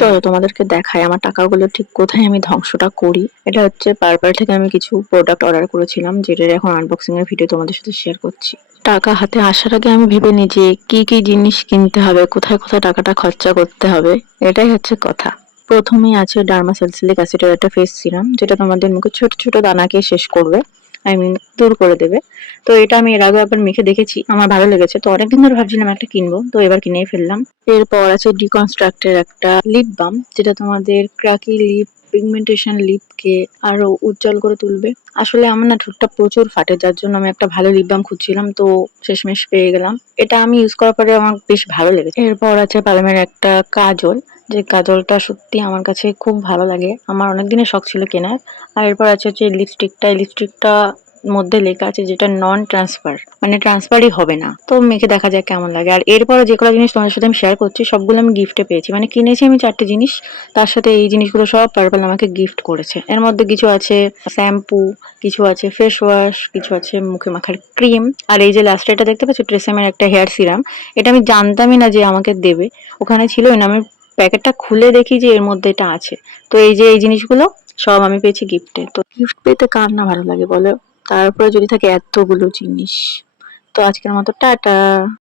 চলো তোমাদেরকে দেখাই আমার টাকাগুলো ঠিক কোথায় আমি ধ্বংসটা করি। এটা হচ্ছে পার্পার থেকে আমি কিছু প্রোডাক্ট অর্ডার করেছিলাম, যেটার এখন আনবক্সিং এর ভিডিও তোমাদের সাথে শেয়ার করছি। টাকা হাতে আসার আগে আমি ভেবে নিই যে কি কি জিনিস কিনতে হবে, কোথায় কোথায় টাকাটা খরচা করতে হবে, এটাই হচ্ছে কথা। প্রথমেই আছে ডার্মা স্যালিসিলিক অ্যাসিডের একটা ফেস সিরাম, যেটা তোমাদের মুখে ছোট ছোট দানাকে শেষ করবে, দূর করে দেবে। তো এটা আমি এর আগে একবার মেখে দেখেছি, আমার ভালো লেগেছে, তো অনেকদিন ধরে ভাবছিলাম একটা কিনবো, তো এবার কিনেই ফেললাম। এরপর আছে ডিকনস্ট্রাক্টের একটা লিপ বাম, যেটা তোমাদের ক্র্যাকি লিপ, পিগমেন্টেশন লিপকে আরো উজ্জ্বল করে তুলবে। আসলে আমার না ঠোঁটটা প্রচুর ফাটে, যার জন্য আমি একটা ভালো লিপ বাম খুঁজছিলাম, তো শেষমেশ পেয়ে গেলাম। এটা আমি ইউজ করার পরে আমার বেশ ভালো লেগেছে। এরপর আছে পালমের একটা কাজল, যে কাজলটা সত্যি আমার কাছে খুব ভালো লাগে, আমার অনেক দিনের শখ ছিল কেনার। আর এরপর আছে হচ্ছে লিপস্টিকটা। এই লিপস্টিকটা মধ্যে লেখা আছে যেটা নন ট্রান্সফার, মানে ট্রান্সফারই হবে না, তো মেখে দেখা যাক কেমন লাগে। আর এরপরে যে কটা জিনিস তোমাদের সাথে আমি শেয়ার করছি সবগুলো আমি গিফটে পেয়েছি, মানে কিনেছি আমি 4টে জিনিস, তার সাথে এই জিনিসগুলো সব পার্পল আমাকে গিফট করেছে। এর মধ্যে কিছু আছে শ্যাম্পু, কিছু আছে ফেস ওয়াশ, কিছু আছে মুখে মাখার ক্রিম, আর এই যে লাস্টে এটা দেখতে পাচ্ছ ট্রেসেমের একটা হেয়ার সিরাম। এটা আমি জানতামই না যে আমাকে দেবে, ওখানে ছিল না, আমি প্যাকেটটা খুলে দেখি যে এর মধ্যে এটা আছে। তো এই যে এই জিনিসগুলো সব আমি পেয়েছি গিফটে। তো গিফট পেতে কার না ভালো লাগে বলো, তারপরে যদি থাকে এতগুলো জিনিস। তো আজকের মতো টাটা।